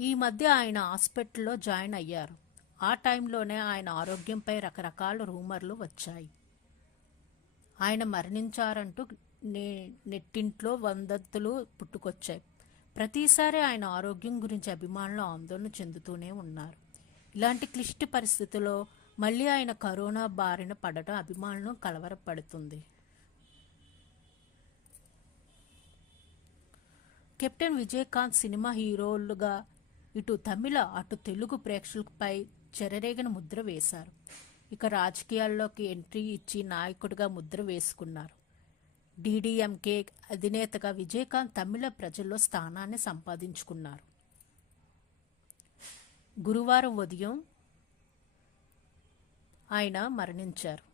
ఈ మధ్య ఆయన హాస్పిటల్లో జాయిన్ అయ్యారు. ఆ టైంలోనే ఆయన ఆరోగ్యంపై రకరకాల రూమర్లు వచ్చాయి. ఆయన మరణించారంటూ నెట్టింట్లో వదంతులు పుట్టుకొచ్చాయి. ప్రతిసారి ఆయన ఆరోగ్యం గురించి అభిమానులు ఆందోళన చెందుతూనే ఉన్నారు. ఇలాంటి క్లిష్ట పరిస్థితుల్లో మళ్ళీ ఆయన కరోనా బారిన పడటం అభిమానులను కలవరపడుతుంది. కెప్టెన్ విజయకాంత్ సినిమా హీరోలుగా ఇటు తమిళ అటు తెలుగు ప్రేక్షకులపై చెరరేగిన ముద్ర వేశారు. ఇక రాజకీయాల్లోకి ఎంట్రీ ఇచ్చి నాయకుడిగా ముద్ర వేసుకున్నారు. డీడీఎంకే అధినేతగా విజయకాంత్ తమిళ ప్రజల్లో స్థానాన్ని సంపాదించుకున్నారు. గురువారం ఉదయం ఆయన మరణించారు.